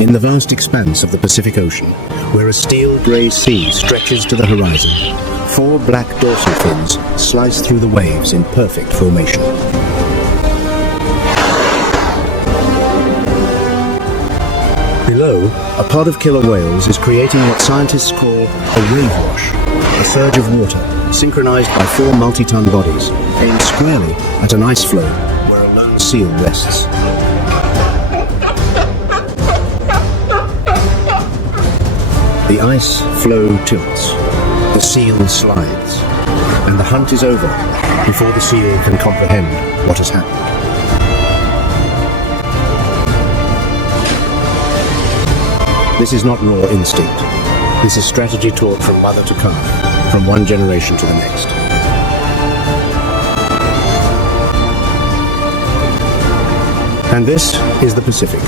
in the vast expanse of the Pacific Ocean, where a steel-grey sea stretches to the horizon, 4 black dorsal fins slice through the waves in perfect formation. Below, a pod of killer whales is creating what scientists call a wave wash, a surge of water synchronized by 4 multi-ton bodies, aimed squarely at an ice floe where a lone seal rests. The ice floe tilts, the seal slides, and the hunt is over before the seal can comprehend what has happened. This is not raw instinct. This is strategy taught from mother to calf, from one generation to the next. And this is the Pacific.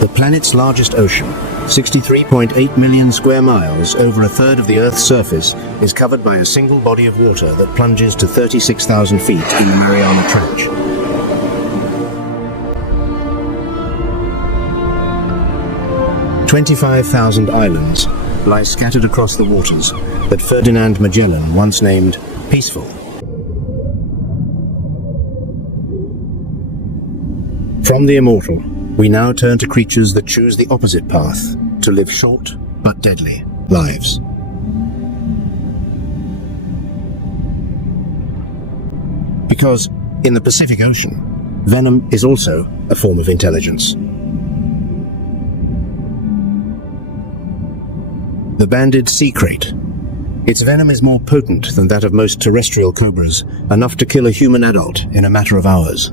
The planet's largest ocean, 63.8 million square miles, over a third of the Earth's surface, is covered by a single body of water that plunges to 36,000 feet in the Mariana Trench. "25,000 islands lie scattered across the waters that Ferdinand Magellan once named peaceful. From the immortal, we now turn to creatures that choose the opposite path, to live short but deadly lives. Because in the Pacific Ocean, venom is also a form of intelligence. The banded sea crate. Its venom is more potent than that of most terrestrial cobras, enough to kill a human adult in a matter of hours.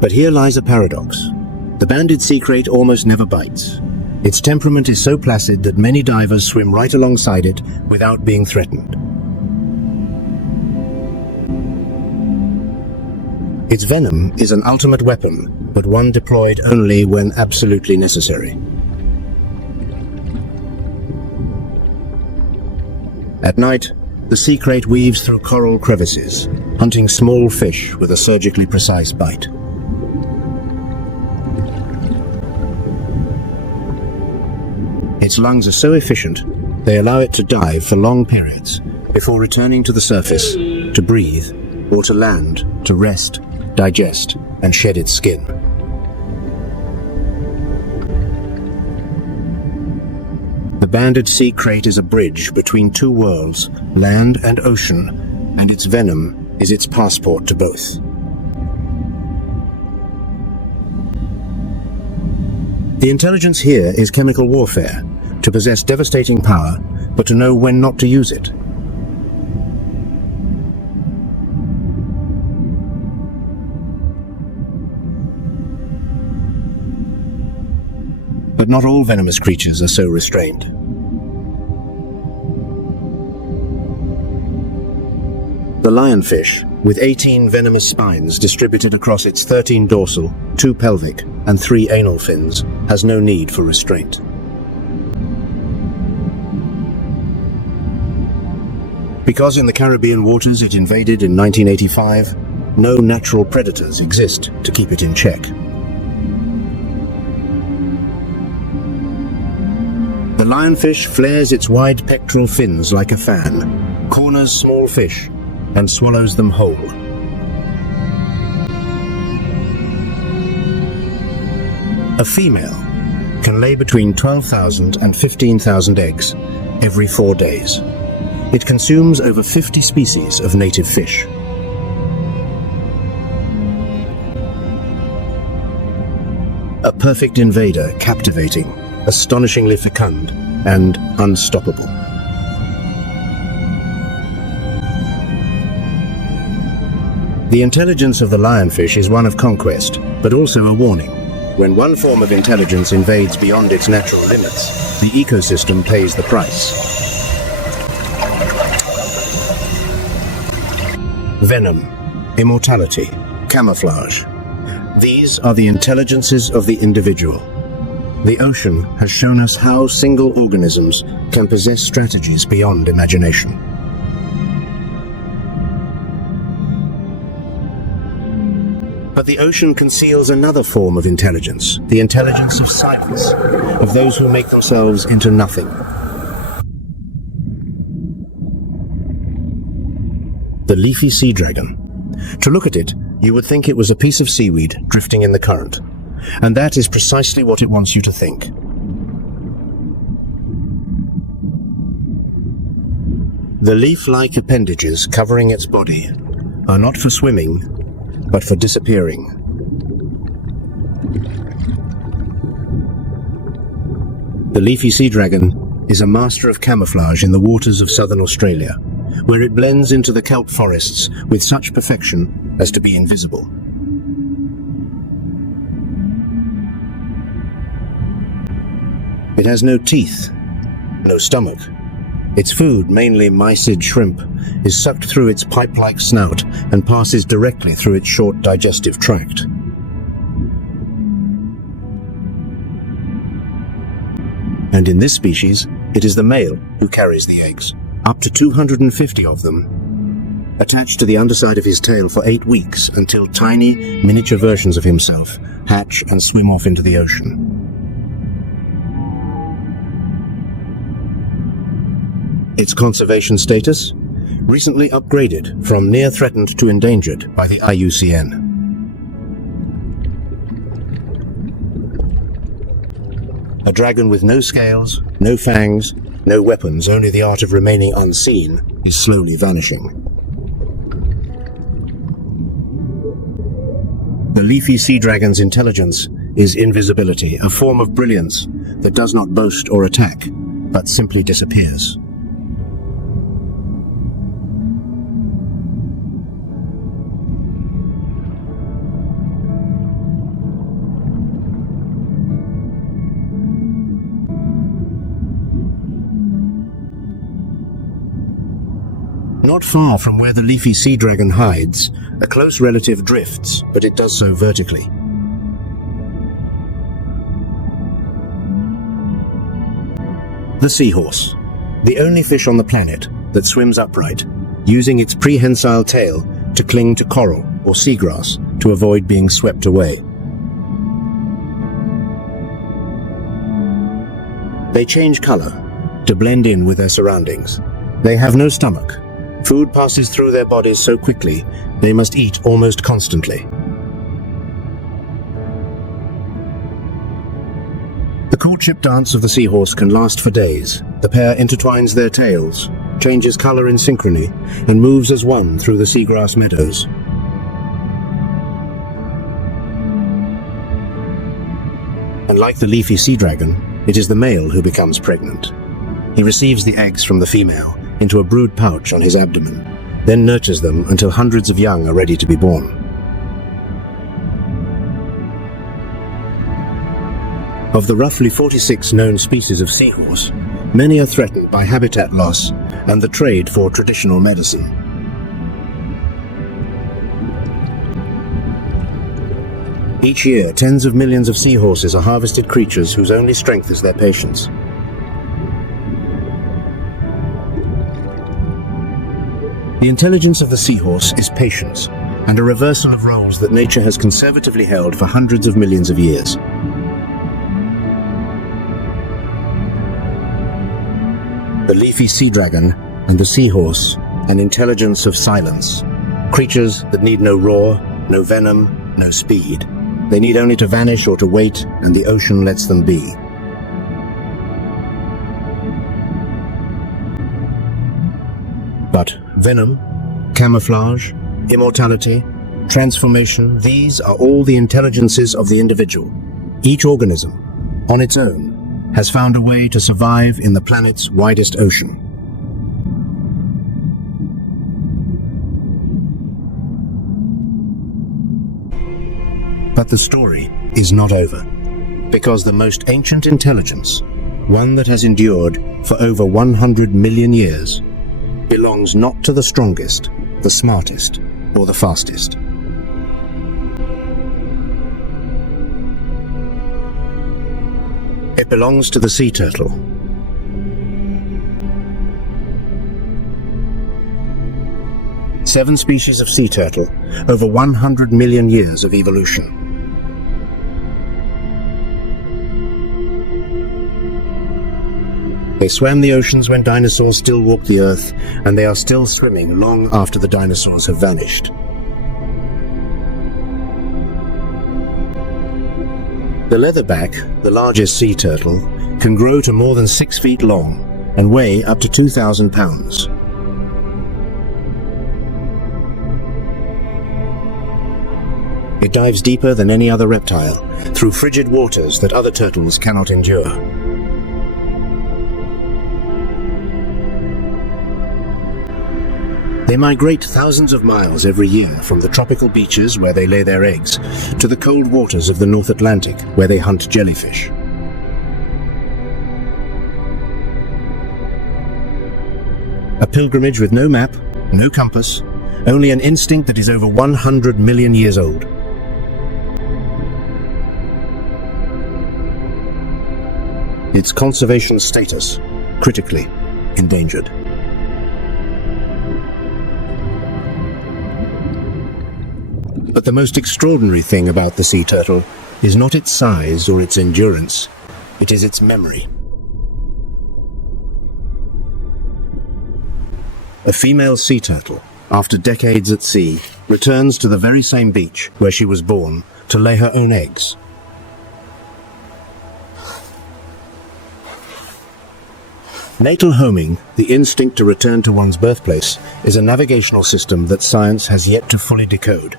But here lies a paradox. The banded sea crate almost never bites. Its temperament is so placid that many divers swim right alongside it without being threatened. Its venom is an ultimate weapon, but one deployed only when absolutely necessary. At night, the sea crate weaves through coral crevices, hunting small fish with a surgically precise bite. Its lungs are so efficient, they allow it to dive for long periods before returning to the surface to breathe, or to land to rest, digest, and shed its skin. The banded sea crate is a bridge between two worlds, land and ocean, and its venom is its passport to both. The intelligence here is chemical warfare, to possess devastating power, but to know when not to use it. But not all venomous creatures are so restrained. The lionfish, with 18 venomous spines distributed across its 13 dorsal, 2 pelvic, and 3 anal fins, has no need for restraint. Because in the Caribbean waters it invaded in 1985, no natural predators exist to keep it in check. The lionfish flares its wide pectoral fins like a fan, corners small fish, and swallows them whole. A female can lay between 12,000 and 15,000 eggs every 4 days. It consumes over 50 species of native fish. A perfect invader, captivating, astonishingly fecund, and unstoppable. The intelligence of the lionfish is one of conquest, but also a warning. When one form of intelligence invades beyond its natural limits, the ecosystem pays the price. Venom, immortality, camouflage. These are the intelligences of the individual. The ocean has shown us how single organisms can possess strategies beyond imagination. But the ocean conceals another form of intelligence, the intelligence of silence, of those who make themselves into nothing. The leafy sea dragon. To look at it, you would think it was a piece of seaweed drifting in the current. And that is precisely what it wants you to think. The leaf-like appendages covering its body are not for swimming, but for disappearing. The leafy sea dragon is a master of camouflage in the waters of southern Australia, where it blends into the kelp forests with such perfection as to be invisible. It has no teeth, no stomach. Its food, mainly mysid shrimp, is sucked through its pipe-like snout and passes directly through its short digestive tract. And in this species, it is the male who carries the eggs, up to 250 of them, attached to the underside of his tail for 8 weeks until tiny, miniature versions of himself hatch and swim off into the ocean. Its conservation status? Recently upgraded from near threatened to endangered by the IUCN. A dragon with no scales, no fangs, no weapons, only the art of remaining unseen, is slowly vanishing. The leafy sea dragon's intelligence is invisibility, a form of brilliance that does not boast or attack, but simply disappears. Not far from where the leafy sea dragon hides, a close relative drifts, but it does so vertically. The seahorse, the only fish on the planet that swims upright, using its prehensile tail to cling to coral or seagrass to avoid being swept away. They change color to blend in with their surroundings. They have no stomach. Food passes through their bodies so quickly, they must eat almost constantly. The courtship dance of the seahorse can last for days. The pair intertwines their tails, changes color in synchrony, and moves as one through the seagrass meadows. And like the leafy sea dragon, it is the male who becomes pregnant. He receives the eggs from the female into a brood pouch on his abdomen, then nurtures them until hundreds of young are ready to be born. Of the roughly 46 known species of seahorse, many are threatened by habitat loss and the trade for traditional medicine. Each year, tens of millions of seahorses are harvested creatures whose only strength is their patience. The intelligence of the seahorse is patience, and a reversal of roles that nature has conservatively held for hundreds of millions of years. The leafy sea dragon and the seahorse, an intelligence of silence. Creatures that need no roar, no venom, no speed. They need only to vanish or to wait, and the ocean lets them be. But venom, camouflage, immortality, transformation, these are all the intelligences of the individual. Each organism, on its own, has found a way to survive in the planet's widest ocean. But the story is not over, because the most ancient intelligence, one that has endured for over 100 million years, belongs not to the strongest, the smartest, or the fastest. It belongs to the sea turtle. Seven species of sea turtle over 100 million years of evolution. They swam the oceans when dinosaurs still walked the earth, and they are still swimming long after the dinosaurs have vanished. The leatherback, the largest sea turtle, can grow to more than 6 feet long and weigh up to 2,000 pounds. It dives deeper than any other reptile, through frigid waters that other turtles cannot endure. They migrate thousands of miles every year from the tropical beaches where they lay their eggs to the cold waters of the North Atlantic where they hunt jellyfish. A pilgrimage with no map, no compass, only an instinct that is over 100 million years old. Its conservation status, critically endangered. But the most extraordinary thing about the sea turtle is not its size or its endurance, it is its memory. A female sea turtle, after decades at sea, returns to the very same beach where she was born to lay her own eggs. Natal homing, the instinct to return to one's birthplace, is a navigational system that science has yet to fully decode.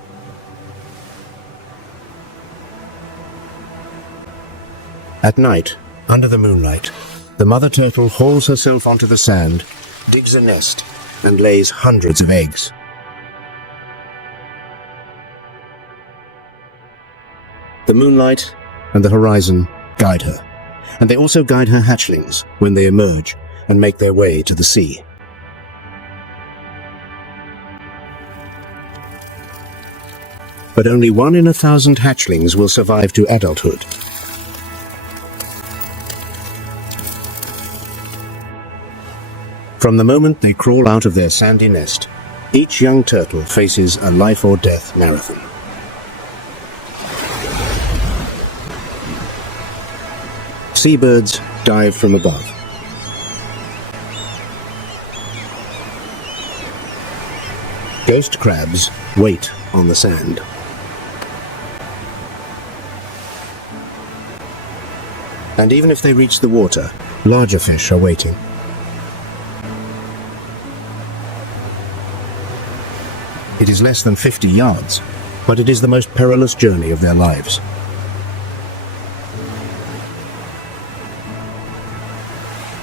At night, under the moonlight, the mother turtle hauls herself onto the sand, digs a nest, and lays hundreds of eggs. The moonlight and the horizon guide her, and they also guide her hatchlings when they emerge and make their way to the sea. But only 1 in 1,000 hatchlings will survive to adulthood. From the moment they crawl out of their sandy nest, each young turtle faces a life-or-death marathon. Seabirds dive from above. Ghost crabs wait on the sand. And even if they reach the water, larger fish are waiting. It is less than 50 yards, but it is the most perilous journey of their lives.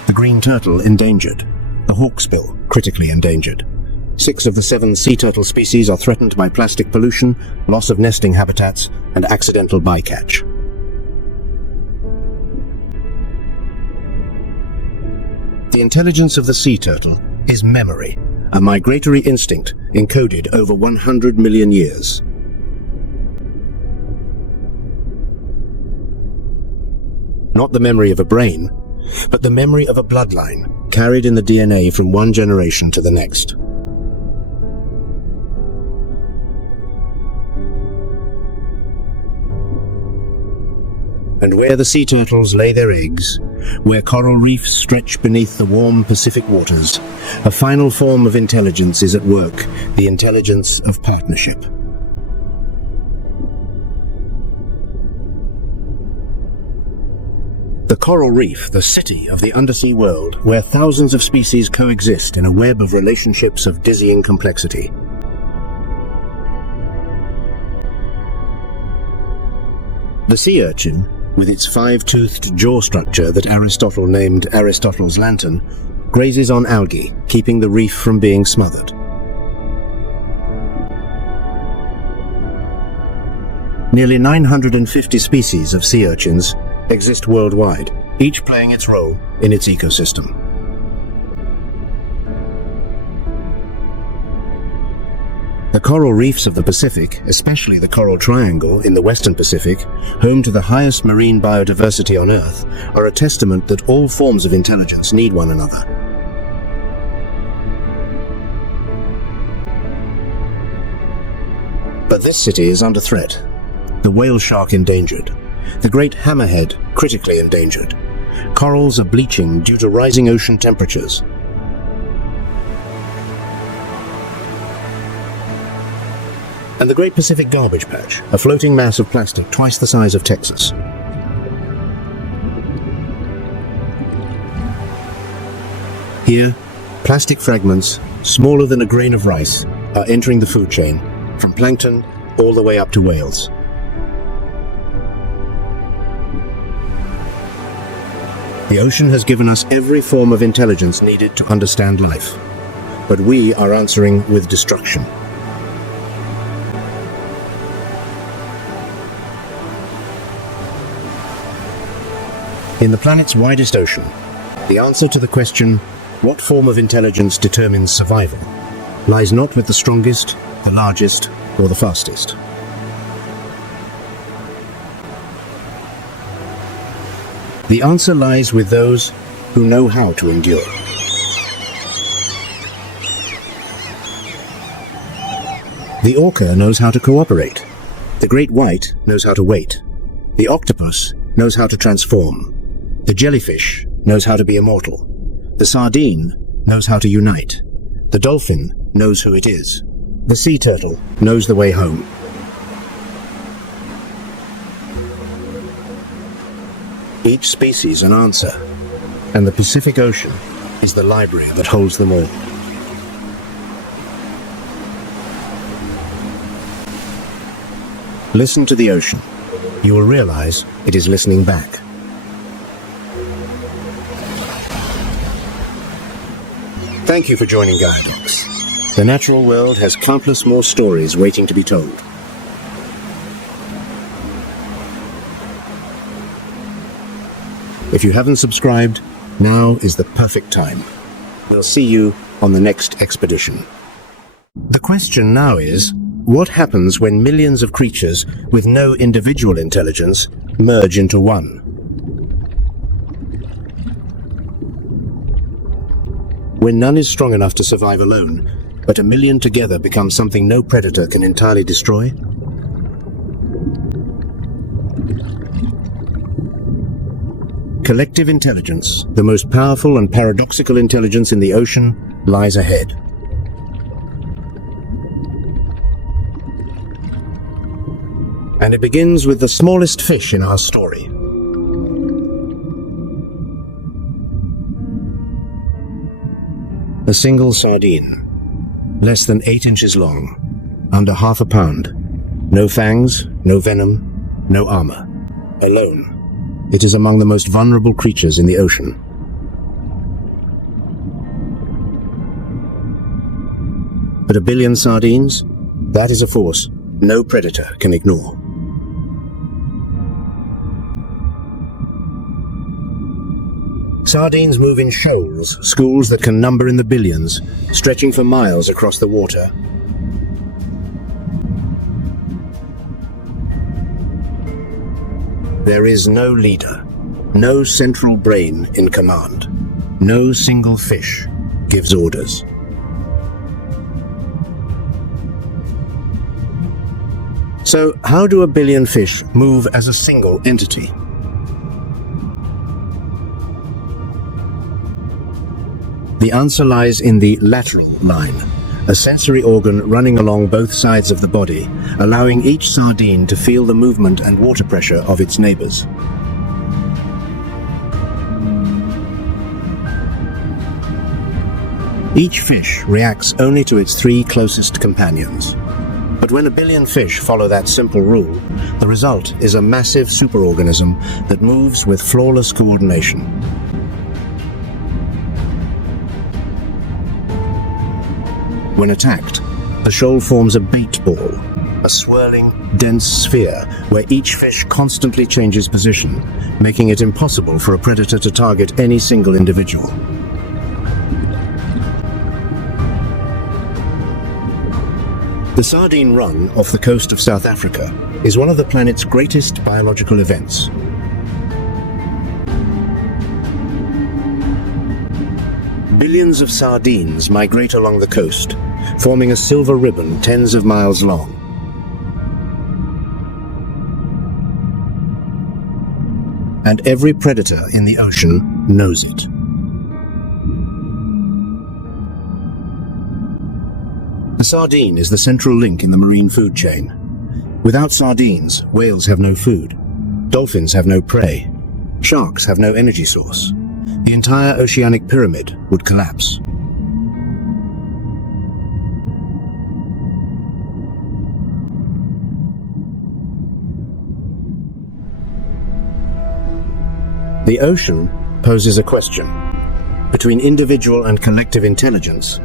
The green turtle endangered, the hawksbill critically endangered. 6 of the 7 sea turtle species are threatened by plastic pollution, loss of nesting habitats, and accidental bycatch. The intelligence of the sea turtle is memory, a migratory instinct encoded over 100 million years. Not the memory of a brain, but the memory of a bloodline carried in the DNA from one generation to the next. And where the sea turtles lay their eggs, where coral reefs stretch beneath the warm Pacific waters, a final form of intelligence is at work, the intelligence of partnership. The coral reef, the city of the undersea world, where thousands of species coexist in a web of relationships of dizzying complexity. The sea urchin, with its 5-toothed jaw structure that Aristotle named Aristotle's lantern, grazes on algae, keeping the reef from being smothered. Nearly 950 species of sea urchins exist worldwide, each playing its role in its ecosystem. The coral reefs of the Pacific, especially the Coral Triangle in the Western Pacific, home to the highest marine biodiversity on Earth, are a testament that all forms of intelligence need one another. But this city is under threat. The whale shark endangered. The great hammerhead critically endangered. Corals are bleaching due to rising ocean temperatures. And the Great Pacific Garbage Patch, a floating mass of plastic twice the size of Texas. Here, plastic fragments, smaller than a grain of rice, are entering the food chain, from plankton all the way up to whales. The ocean has given us every form of intelligence needed to understand life, but we are answering with destruction. In the planet's widest ocean, the answer to the question, what form of intelligence determines survival, lies not with the strongest, the largest, or the fastest. The answer lies with those who know how to endure. The orca knows how to cooperate. The great white knows how to wait. The octopus knows how to transform. The jellyfish knows how to be immortal. The sardine knows how to unite. The dolphin knows who it is. The sea turtle knows the way home. Each species an answer, and the Pacific Ocean is the library that holds them all. Listen to the ocean. You will realize it is listening back. Thank you for joining Gaiadocs. The natural world has countless more stories waiting to be told. If you haven't subscribed, now is the perfect time. We'll see you on the next expedition. The question now is, what happens when millions of creatures with no individual intelligence merge into one? When none is strong enough to survive alone, but a million together become something no predator can entirely destroy? Collective intelligence, the most powerful and paradoxical intelligence in the ocean, lies ahead. And it begins with the smallest fish in our story. A single sardine, less than 8 inches long, under half a pound, no fangs, no venom, no armor, alone. It is among the most vulnerable creatures in the ocean. But a billion sardines? That is a force no predator can ignore. Sardines move in shoals, schools that can number in the billions, stretching for miles across the water. There is no leader, no central brain in command. No single fish gives orders. So, how do a billion fish move as a single entity? The answer lies in the lateral line, a sensory organ running along both sides of the body, allowing each sardine to feel the movement and water pressure of its neighbors. Each fish reacts only to its 3 closest companions. But when a billion fish follow that simple rule, the result is a massive superorganism that moves with flawless coordination. When attacked, the shoal forms a bait ball, a swirling, dense sphere where each fish constantly changes position, making it impossible for a predator to target any single individual. The sardine run off the coast of South Africa is one of the planet's greatest biological events. Billions of sardines migrate along the coast, forming a silver ribbon tens of miles long. and every predator in the ocean knows it. The sardine is the central link in the marine food chain. Without sardines, whales have no food, dolphins have no prey, sharks have no energy source. The entire oceanic pyramid would collapse. The ocean poses a question. Between individual and collective intelligence,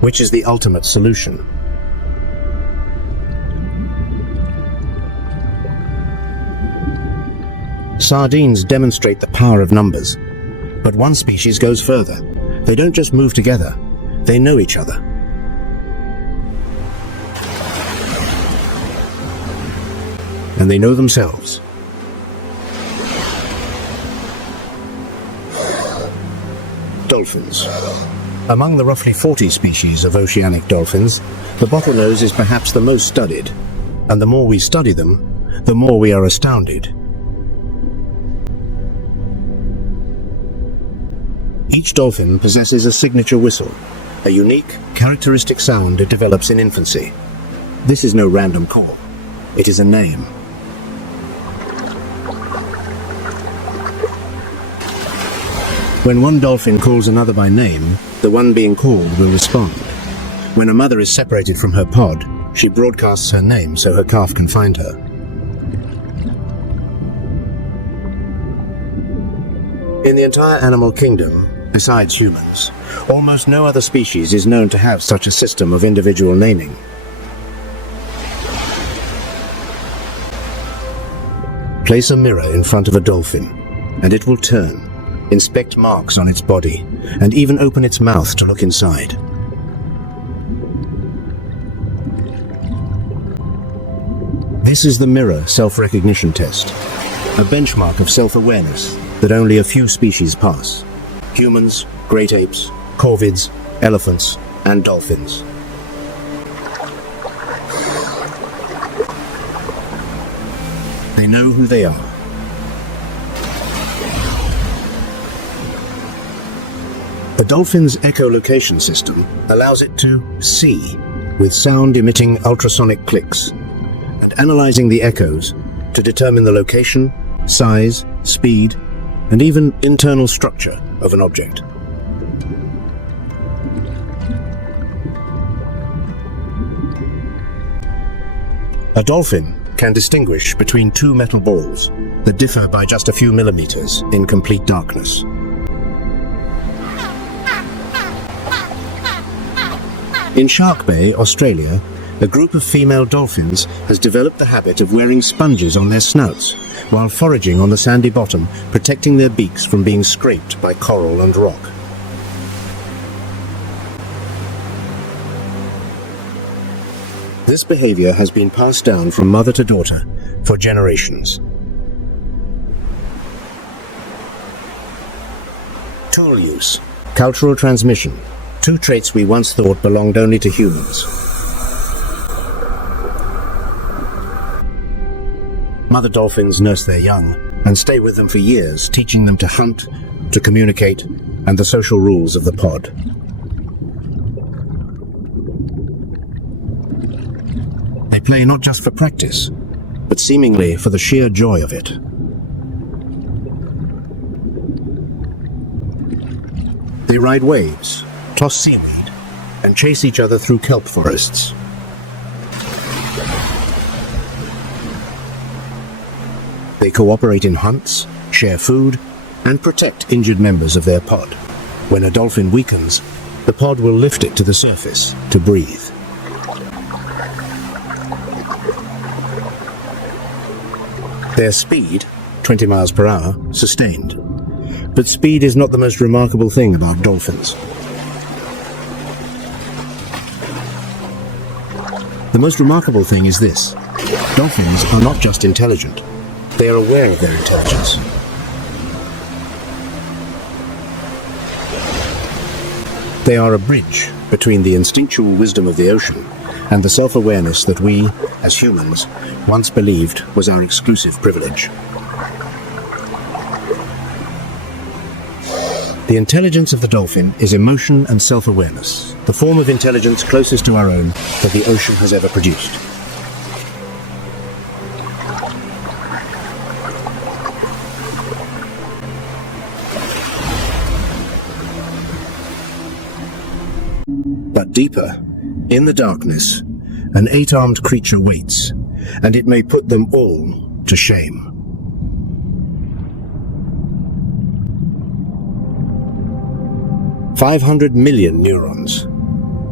which is the ultimate solution? Sardines demonstrate the power of numbers, but one species goes further. They don't just move together, they know each other. And they know themselves. Dolphins. Among the roughly 40 species of oceanic dolphins, the bottlenose is perhaps the most studied, and the more we study them, the more we are astounded. Each dolphin possesses a signature whistle, a unique, characteristic sound it develops in infancy. This is no random call. It is a name. When one dolphin calls another by name, the one being called will respond. When a mother is separated from her pod, she broadcasts her name so her calf can find her. In the entire animal kingdom, besides humans, almost no other species is known to have such a system of individual naming. Place a mirror in front of a dolphin, and it will turn, inspect marks on its body, and even open its mouth to look inside. This is the mirror self-recognition test, a benchmark of self-awareness that only a few species pass. Humans, great apes, corvids, elephants, and dolphins. They know who they are. The dolphin's echolocation system allows it to see with sound-emitting ultrasonic clicks and analyzing the echoes to determine the location, size, speed, and even internal structure of an object. A dolphin can distinguish between two metal balls that differ by just a few millimeters in complete darkness. In Shark Bay, Australia, a group of female dolphins has developed the habit of wearing sponges on their snouts while foraging on the sandy bottom, protecting their beaks from being scraped by coral and rock. This behavior has been passed down from mother to daughter for generations. Tool use, cultural transmission, two traits we once thought belonged only to humans. Mother dolphins nurse their young and stay with them for years, teaching them to hunt, to communicate, and the social rules of the pod. They play not just for practice, but seemingly for the sheer joy of it. They ride waves, toss seaweed, and chase each other through kelp forests. They cooperate in hunts, share food, and protect injured members of their pod. When a dolphin weakens, the pod will lift it to the surface to breathe. Their speed, 20 miles per hour, sustained. But speed is not the most remarkable thing about dolphins. The most remarkable thing is this: dolphins are not just intelligent, they are aware of their intelligence. They are a bridge between the instinctual wisdom of the ocean and the self-awareness that we, as humans, once believed was our exclusive privilege. The intelligence of the dolphin is emotion and self-awareness, the form of intelligence closest to our own that the ocean has ever produced. But deeper, in the darkness, an 8-armed creature waits, and it may put them all to shame. "500 million neurons.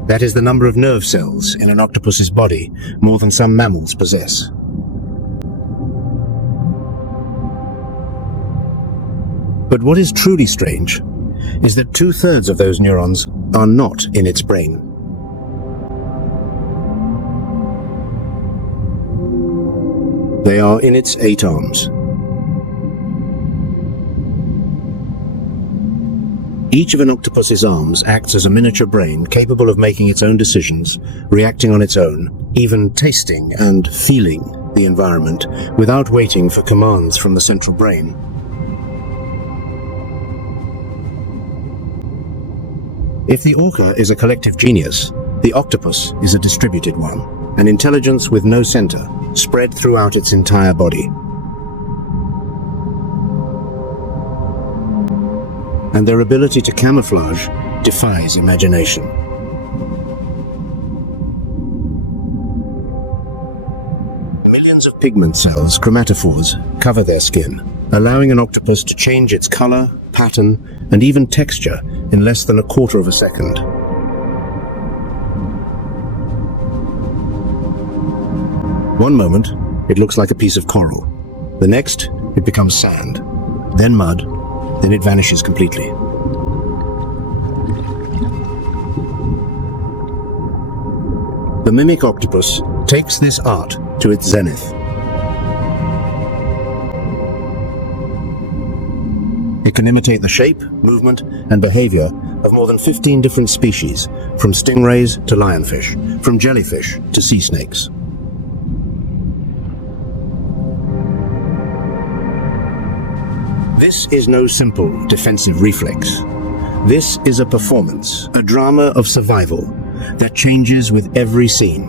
That is the number of nerve cells in an octopus's body, more than some mammals possess. But what is truly strange is that 2/3 of those neurons are not in its brain. They are in its 8 arms. Each of an octopus's arms acts as a miniature brain capable of making its own decisions, reacting on its own, even tasting and feeling the environment without waiting for commands from the central brain. If the orca is a collective genius, the octopus is a distributed one, an intelligence with no center, spread throughout its entire body. And their ability to camouflage defies imagination. Millions of pigment cells, chromatophores, cover their skin, allowing an octopus to change its color, pattern, and even texture in less than a quarter of a second. One moment, it looks like a piece of coral. The next, it becomes sand, then mud, then it vanishes completely. The mimic octopus takes this art to its zenith. It can imitate the shape, movement, and behavior of more than 15 different species, from stingrays to lionfish, from jellyfish to sea snakes. This is no simple defensive reflex. This is a performance, a drama of survival that changes with every scene.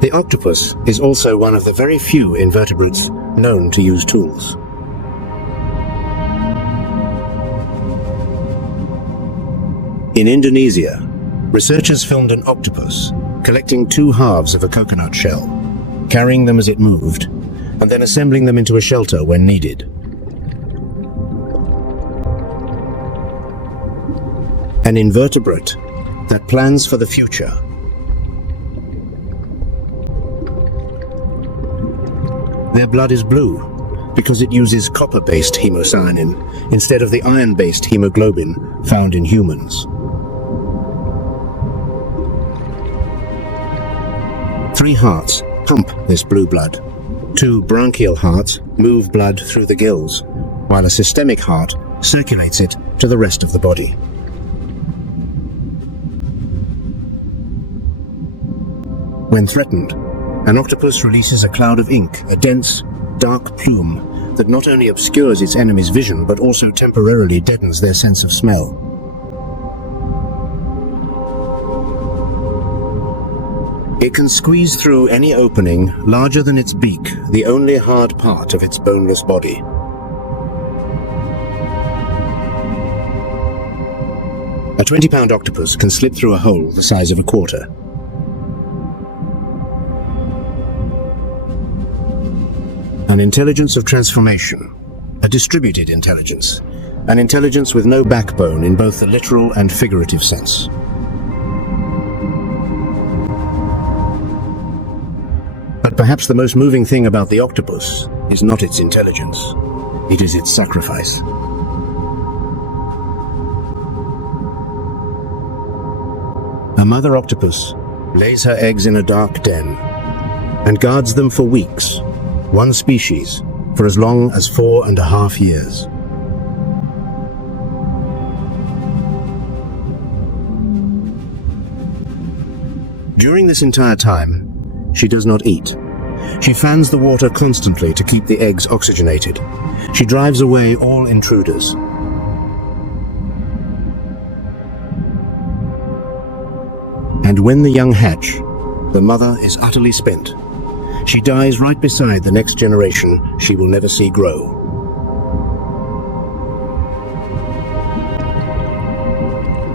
The octopus is also one of the very few invertebrates known to use tools. In Indonesia, researchers filmed an octopus collecting 2 halves of a coconut shell, carrying them as it moved, and then assembling them into a shelter when needed. An invertebrate that plans for the future. Their blood is blue because it uses copper-based hemocyanin instead of the iron-based hemoglobin found in humans. 3 hearts pump this blue blood. 2 branchial hearts move blood through the gills, while a systemic heart circulates it to the rest of the body. When threatened, an octopus releases a cloud of ink, a dense, dark plume that not only obscures its enemy's vision but also temporarily deadens their sense of smell. It can squeeze through any opening larger than its beak, the only hard part of its boneless body. A 20-pound octopus can slip through a hole the size of a quarter. An intelligence of transformation, a distributed intelligence, an intelligence with no backbone in both the literal and figurative sense. But perhaps the most moving thing about the octopus is not its intelligence, it is its sacrifice. A mother octopus lays her eggs in a dark den and guards them for weeks, one species, for as long as 4.5 years. During this entire time, she does not eat. She fans the water constantly to keep the eggs oxygenated. She drives away all intruders. And when the young hatch, the mother is utterly spent. She dies right beside the next generation she will never see grow.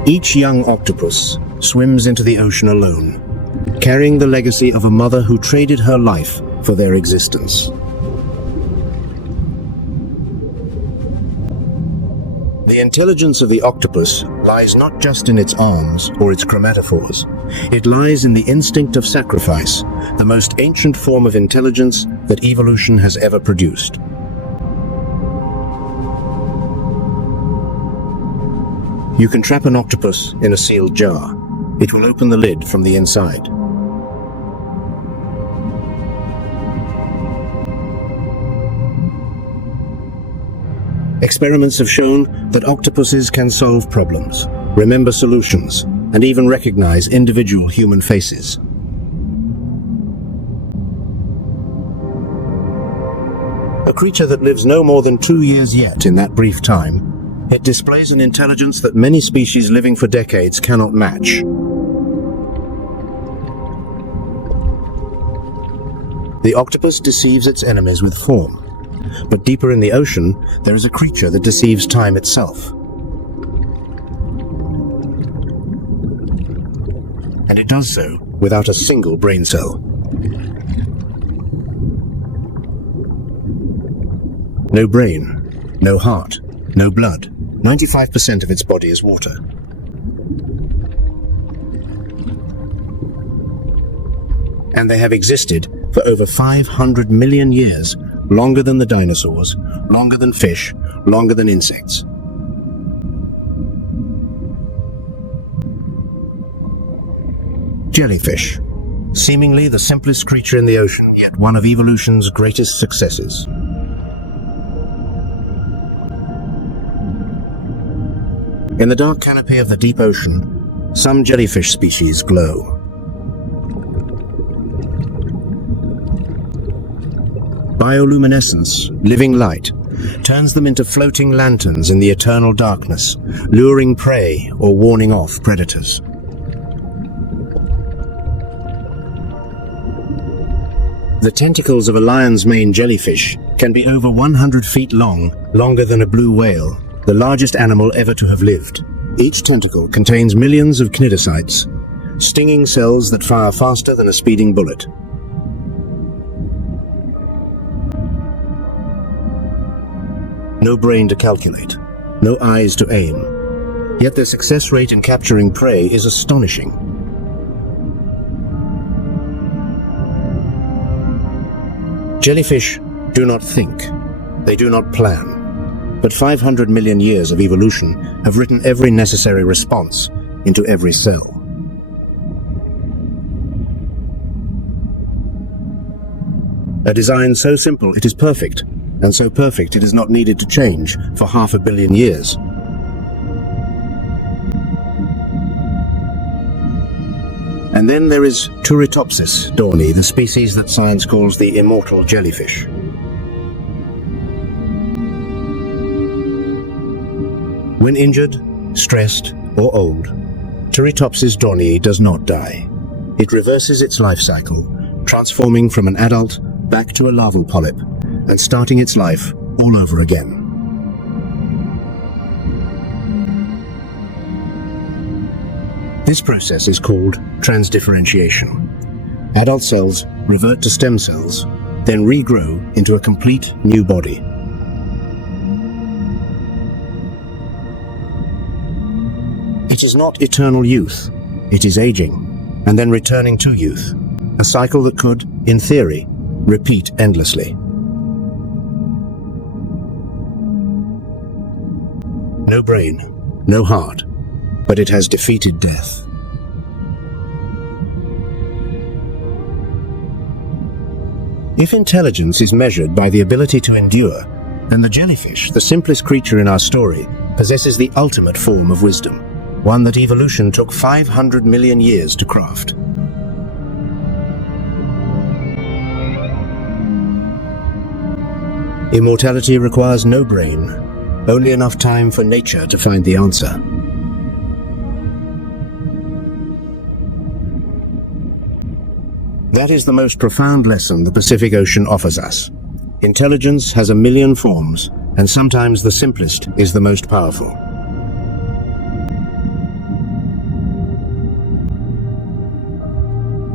Each young octopus swims into the ocean alone, carrying the legacy of a mother who traded her life for their existence. The intelligence of the octopus lies not just in its arms or its chromatophores. It lies in the instinct of sacrifice, the most ancient form of intelligence that evolution has ever produced. You can trap an octopus in a sealed jar. It will open the lid from the inside. Experiments have shown that octopuses can solve problems, remember solutions, and even recognize individual human faces. A creature that lives no more than 2 years yet in that brief time, it displays an intelligence that many species living for decades cannot match. The octopus deceives its enemies with form. But deeper in the ocean, there is a creature that deceives time itself. And it does so without a single brain cell. No brain, no heart, no blood. 95% of its body is water. And they have existed for over 500 million years, longer than the dinosaurs, longer than fish, longer than insects. Jellyfish, seemingly the simplest creature in the ocean, yet one of evolution's greatest successes. In the dark canopy of the deep ocean, some jellyfish species glow. Bioluminescence, living light, turns them into floating lanterns in the eternal darkness, luring prey or warning off predators. The tentacles of a lion's mane jellyfish can be over 100 feet long, longer than a blue whale, the largest animal ever to have lived. Each tentacle contains millions of cnidocytes, stinging cells that fire faster than a speeding bullet. No brain to calculate, no eyes to aim. Yet their success rate in capturing prey is astonishing. Jellyfish do not think, they do not plan. But 500 million years of evolution have written every necessary response into every cell. A design so simple it is perfect, and so perfect it has not needed to change for 500 million years. And then there is Turritopsis dorni, the species that science calls the immortal jellyfish. When injured, stressed, or old, Turritopsis dorni does not die. It reverses its life cycle, transforming from an adult back to a larval polyp, and starting its life all over again. This process is called transdifferentiation. Adult cells revert to stem cells, then regrow into a complete new body. It is not eternal youth, it is aging, and then returning to youth, a cycle that could, in theory, repeat endlessly. No brain, no heart, but it has defeated death. If intelligence is measured by the ability to endure, then the jellyfish, the simplest creature in our story, possesses the ultimate form of wisdom, one that evolution took 500 million years to craft. Immortality requires no brain, only enough time for nature to find the answer. That is the most profound lesson the Pacific Ocean offers us. Intelligence has a million forms, and sometimes the simplest is the most powerful.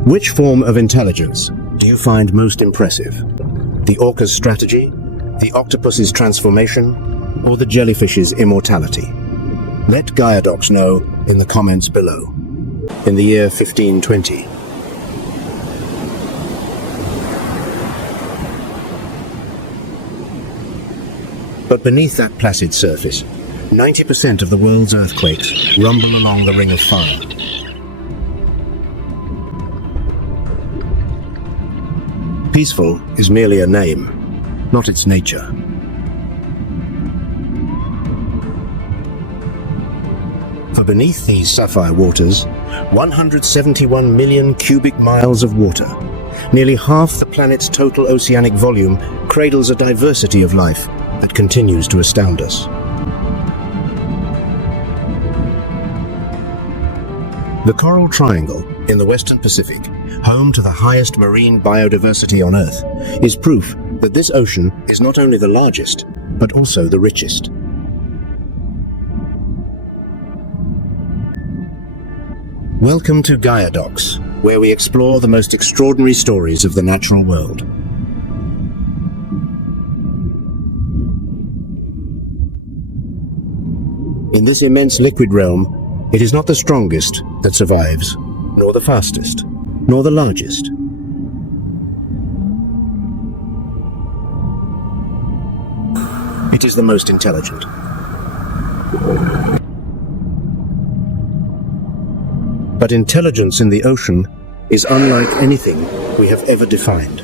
Which form of intelligence do you find most impressive? The orca's strategy, the octopus's transformation, or the jellyfish's immortality? Let gaiadocs know in the comments below. In the year 1520, but beneath that placid surface, 90% of the world's earthquakes rumble along the Ring of Fire. Peaceful is merely a name, not its nature. For beneath these sapphire waters, 171 million cubic miles of water, nearly half the planet's total oceanic volume, cradles a diversity of life that continues to astound us. The Coral Triangle in the Western Pacific, home to the highest marine biodiversity on Earth, is proof that this ocean is not only the largest, but also the richest. Welcome to Gaiadocs, where we explore the most extraordinary stories of the natural world. In this immense liquid realm, it is not the strongest that survives, nor the fastest, nor the largest. It is the most intelligent. But intelligence in the ocean is unlike anything we have ever defined.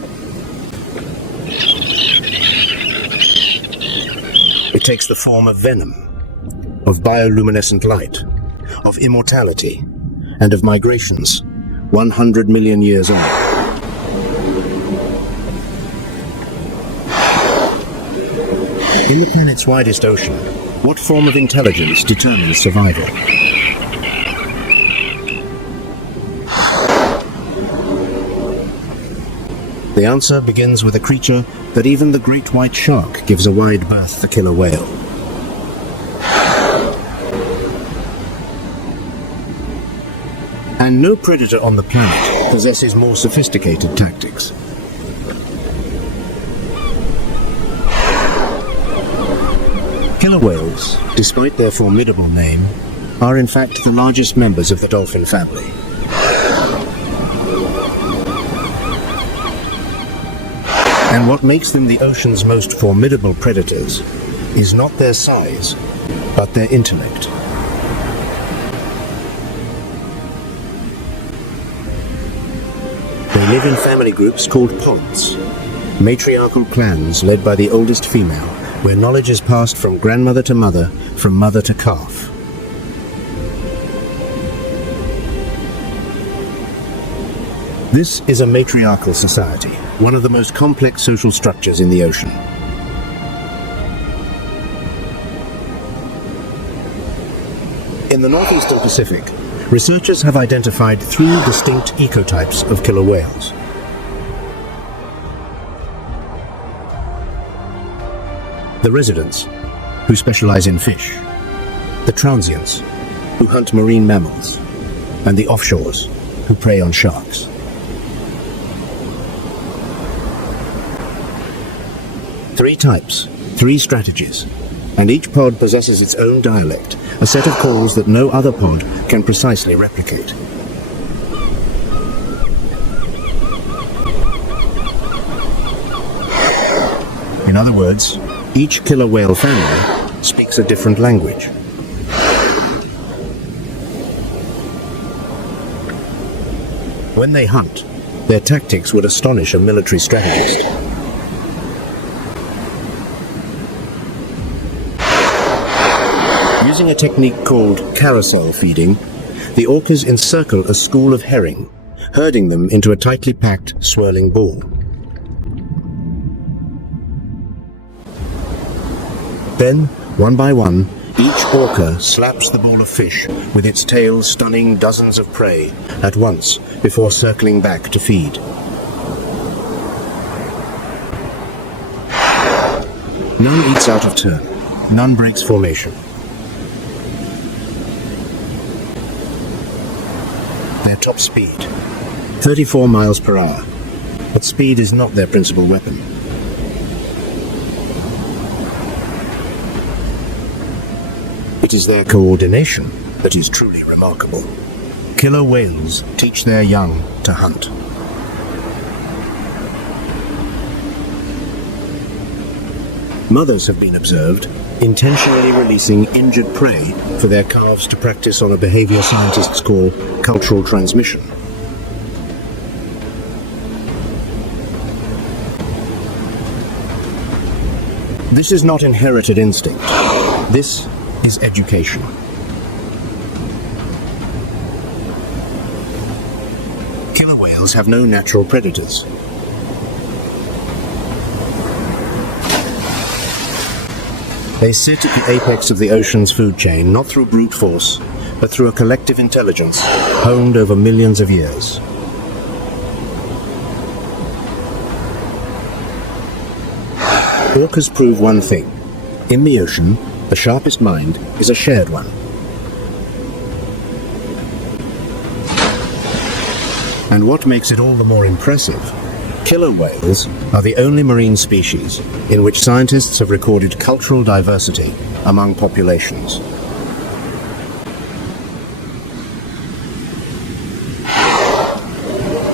It takes the form of venom, of bioluminescent light, of immortality, and of migrations 100 million years on. In the planet's widest ocean, what form of intelligence determines survival? The answer begins with a creature that even the great white shark gives a wide berth to killer whale. And no predator on the planet possesses more sophisticated tactics. Killer whales, despite their formidable name, are in fact the largest members of the dolphin family. And what makes them the ocean's most formidable predators is not their size, but their intellect. They live in family groups called pods, matriarchal clans led by the oldest female, where knowledge is passed from grandmother to mother, from mother to calf. This is a matriarchal society, one of the most complex social structures in the ocean. In the northeastern Pacific, researchers have identified 3 distinct ecotypes of killer whales. The residents, who specialize in fish, the transients, who hunt marine mammals, and the offshores, who prey on sharks. Three types, 3 strategies, and each pod possesses its own dialect, a set of calls that no other pod can precisely replicate. In other words, each killer whale family speaks a different language. When they hunt, their tactics would astonish a military strategist. Using a technique called carousel feeding, the orcas encircle a school of herring, herding them into a tightly packed, swirling ball. Then, one by one, each orca slaps the ball of fish with its tail, stunning dozens of prey at once before circling back to feed. None eats out of turn. None breaks formation. Their top speed, 34 miles per hour. But speed is not their principal weapon. It is their coordination that is truly remarkable. Killer whales teach their young to hunt. Mothers have been observed intentionally releasing injured prey for their calves to practice on a behavior scientists call cultural transmission. This is not inherited instinct. This is education. Killer whales have no natural predators. They sit at the apex of the ocean's food chain, not through brute force, but through a collective intelligence honed over millions of years. Orcas prove one thing. In the ocean, the sharpest mind is a shared one. And what makes it all the more impressive, killer whales are the only marine species in which scientists have recorded cultural diversity among populations.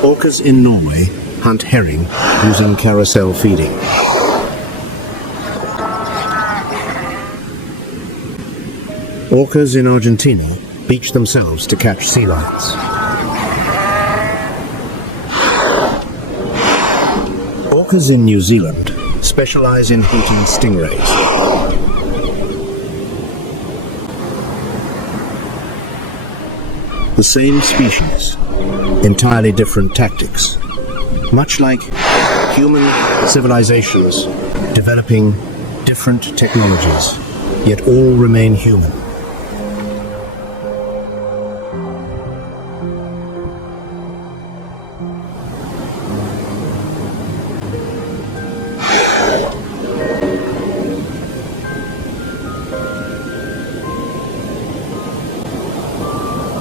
Orcas in Norway hunt herring using carousel feeding. Orcas in Argentina beach themselves to catch sea lions. Orcas in New Zealand specialize in hunting stingrays. The same species, entirely different tactics. Much like human civilizations developing different technologies, yet all remain human.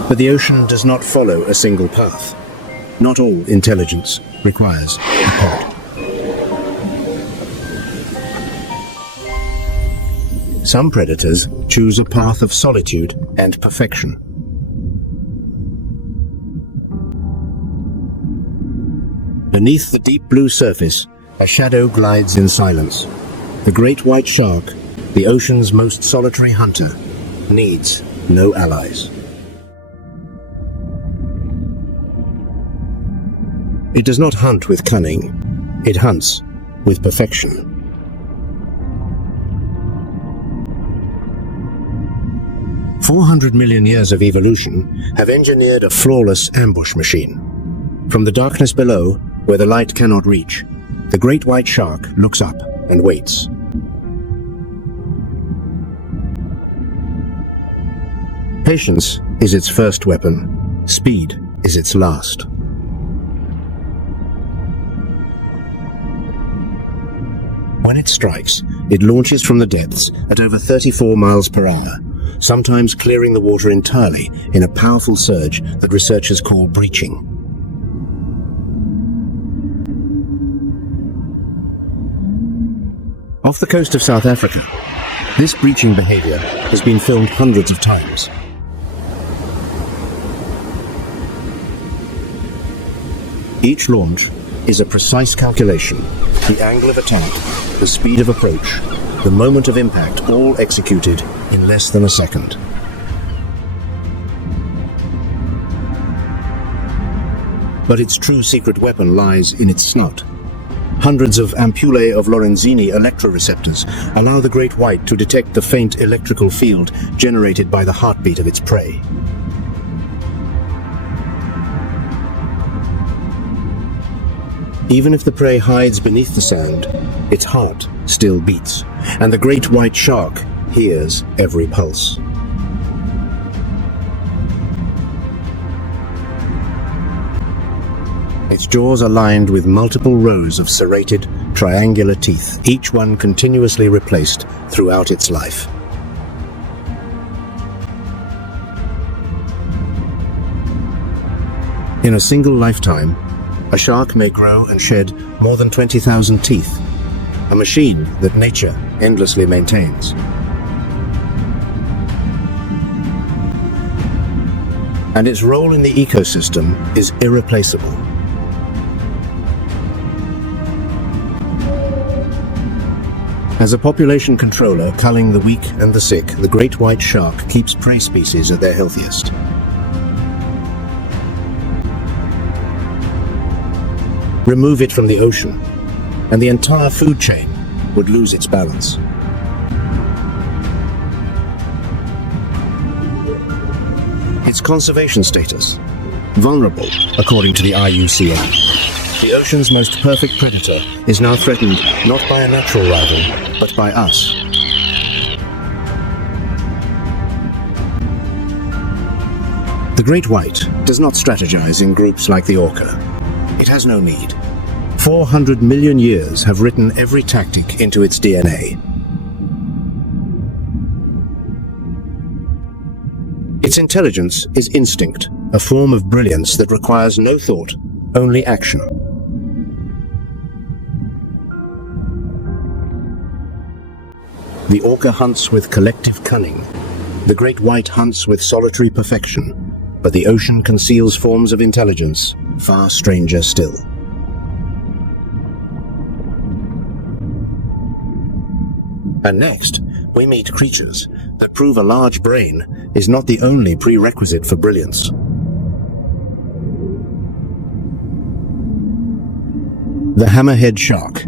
But the ocean does not follow a single path. Not all intelligence requires a pod. Some predators choose a path of solitude and perfection. Beneath the deep blue surface, a shadow glides in silence. The great white shark, the ocean's most solitary hunter, needs no allies. It does not hunt with cunning, it hunts with perfection. "400 million years of evolution have engineered a flawless ambush machine. From the darkness below, where the light cannot reach, the great white shark looks up and waits. Patience is its first weapon, speed is its last. When it strikes, it launches from the depths at over 34 miles per hour, sometimes clearing the water entirely in a powerful surge that researchers call breaching. Off the coast of South Africa, this breaching behavior has been filmed hundreds of times. Each launch is a precise calculation, the angle of attack, the speed of approach, the moment of impact, all executed in less than a second. But its true secret weapon lies in its snout. Hundreds of ampullae of Lorenzini electroreceptors allow the great white to detect the faint electrical field generated by the heartbeat of its prey. Even if the prey hides beneath the sand, its heart still beats, and the great white shark hears every pulse. Its jaws are lined with multiple rows of serrated, triangular teeth, each one continuously replaced throughout its life. In a single lifetime, a shark may grow and shed more than 20,000 teeth, a machine that nature endlessly maintains. And its role in the ecosystem is irreplaceable. As a population controller culling the weak and the sick, the great white shark keeps prey species at their healthiest. Remove it from the ocean, and the entire food chain would lose its balance. Its conservation status: vulnerable, according to the IUCN. The ocean's most perfect predator is now threatened not by a natural rival, but by us. The great white does not strategize in groups like the orca. It has no need. 400 million years have written every tactic into its DNA. Its intelligence is instinct, a form of brilliance that requires no thought, only action. The orca hunts with collective cunning. The great white hunts with solitary perfection, but the ocean conceals forms of intelligence far stranger still. And next, we meet creatures that prove a large brain is not the only prerequisite for brilliance. The hammerhead shark.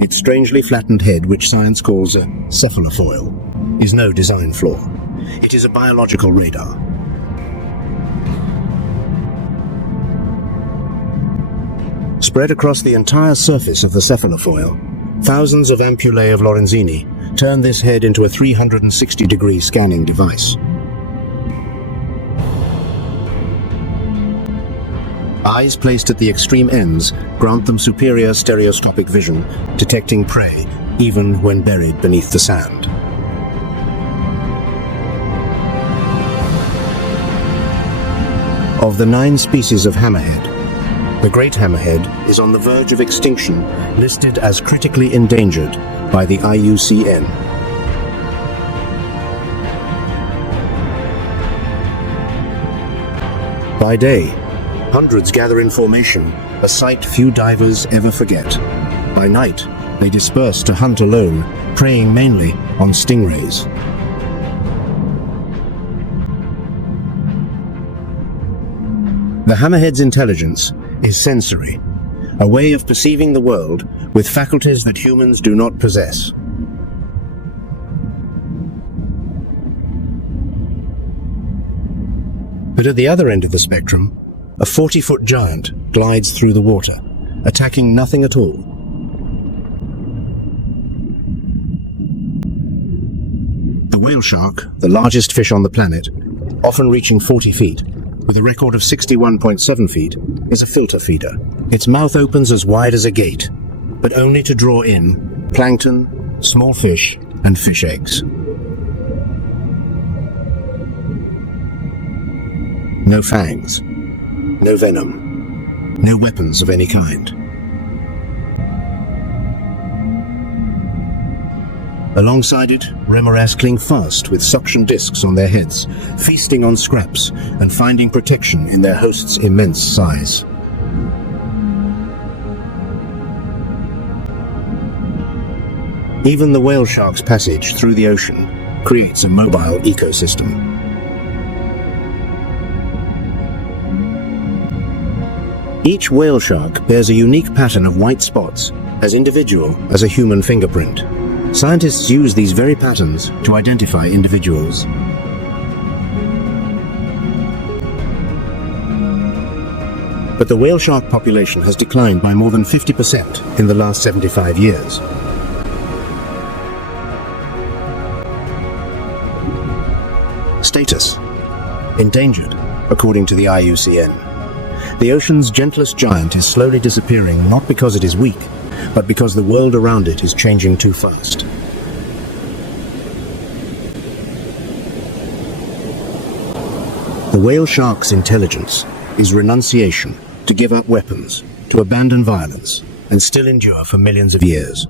Its strangely flattened head, which science calls a cephalofoil, is no design flaw. It is a biological radar. Spread across the entire surface of the cephalofoil, thousands of ampullae of Lorenzini turn this head into a 360-degree scanning device. Eyes placed at the extreme ends grant them superior stereoscopic vision, detecting prey even when buried beneath the sand. Of the 9 species of hammerhead, the great hammerhead is on the verge of extinction, listed as critically endangered by the IUCN. By day, hundreds gather in formation, a sight few divers ever forget. By night, they disperse to hunt alone, preying mainly on stingrays. The hammerhead's intelligence is sensory, a way of perceiving the world with faculties that humans do not possess. But at the other end of the spectrum, a 40-foot giant glides through the water, attacking nothing at all. The whale shark, the largest fish on the planet, often reaching 40 feet, with a record of 61.7 feet, is a filter feeder. Its mouth opens as wide as a gate, but only to draw in plankton, small fish, and fish eggs. No fangs, no venom, no weapons of any kind. Alongside it, remoras cling fast with suction discs on their heads, feasting on scraps and finding protection in their host's immense size. Even the whale shark's passage through the ocean creates a mobile ecosystem. Each whale shark bears a unique pattern of white spots, as individual as a human fingerprint. Scientists use these very patterns to identify individuals. but the whale shark population has declined by more than 50% in the last 75 years. Status: endangered, according to the IUCN. The ocean's gentlest giant is slowly disappearing not because it is weak, but because the world around it is changing too fast. The whale shark's intelligence is renunciation, to give up weapons, to abandon violence, and still endure for millions of years.